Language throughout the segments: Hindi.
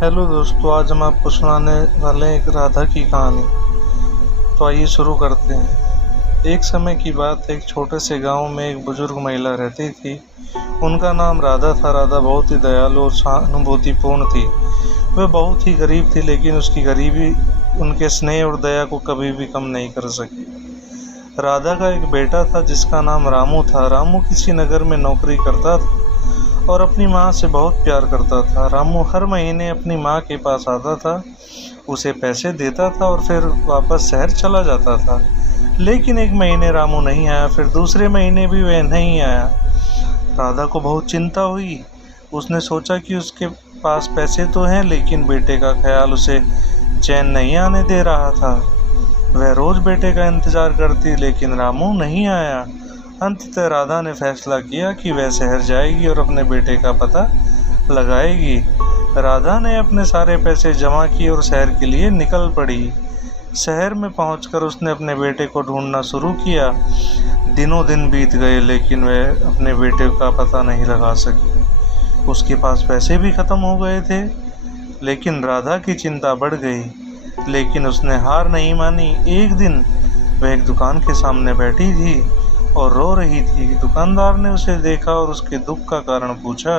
हेलो दोस्तों, आज हम आपको सुनाने वाले हैं एक राधा की कहानी। तो आइए शुरू करते हैं। एक समय की बात है, एक छोटे से गांव में एक बुजुर्ग महिला रहती थी। उनका नाम राधा था। राधा बहुत ही दयालु और सहानुभूतिपूर्ण थी। वह बहुत ही गरीब थी, लेकिन उसकी गरीबी उनके स्नेह और दया को कभी भी कम नहीं कर सकी। राधा का एक बेटा था जिसका नाम रामू था। रामू किसी नगर में नौकरी करता था और अपनी माँ से बहुत प्यार करता था। रामू हर महीने अपनी माँ के पास आता था, उसे पैसे देता था और फिर वापस शहर चला जाता था। लेकिन एक महीने रामू नहीं आया, फिर दूसरे महीने भी वह नहीं आया। राधा को बहुत चिंता हुई। उसने सोचा कि उसके पास पैसे तो हैं, लेकिन बेटे का ख्याल उसे चैन नहीं आने दे रहा था। वह रोज बेटे का इंतजार करती, लेकिन रामू नहीं आया। अंततः राधा ने फैसला किया कि वह शहर जाएगी और अपने बेटे का पता लगाएगी। राधा ने अपने सारे पैसे जमा किए और शहर के लिए निकल पड़ी। शहर में पहुंचकर उसने अपने बेटे को ढूंढना शुरू किया। दिनों दिन बीत गए, लेकिन वह अपने बेटे का पता नहीं लगा सकी। उसके पास पैसे भी खत्म हो गए थे। लेकिन राधा की चिंता बढ़ गई, लेकिन उसने हार नहीं मानी। एक दिन वह एक दुकान के सामने बैठी थी और रो रही थी। दुकानदार ने उसे देखा और उसके दुख का कारण पूछा।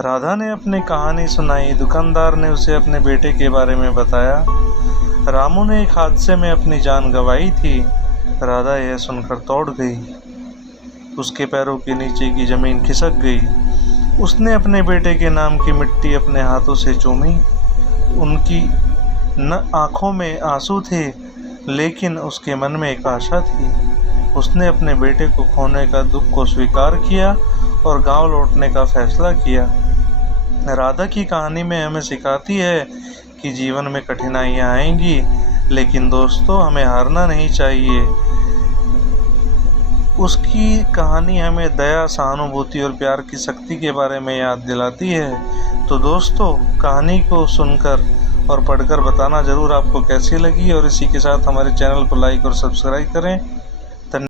राधा ने अपनी कहानी सुनाई। दुकानदार ने उसे अपने बेटे के बारे में बताया। रामू ने एक हादसे में अपनी जान गंवाई थी। राधा यह सुनकर तौड़ गई। उसके पैरों के नीचे की जमीन खिसक गई। उसने अपने बेटे के नाम की मिट्टी अपने हाथों से चूमी। उनकी न आंखों में आंसू थे, लेकिन उसके मन में एक आशा थी। उसने अपने बेटे को खोने का दुख को स्वीकार किया और गांव लौटने का फैसला किया। राधा की कहानी में हमें सिखाती है कि जीवन में कठिनाइयां आएंगी, लेकिन दोस्तों हमें हारना नहीं चाहिए। उसकी कहानी हमें दया, सहानुभूति और प्यार की शक्ति के बारे में याद दिलाती है। तो दोस्तों, कहानी को सुनकर और पढ़कर बताना ज़रूर आपको कैसी लगी, और इसी के साथ हमारे चैनल को लाइक और सब्सक्राइब करें।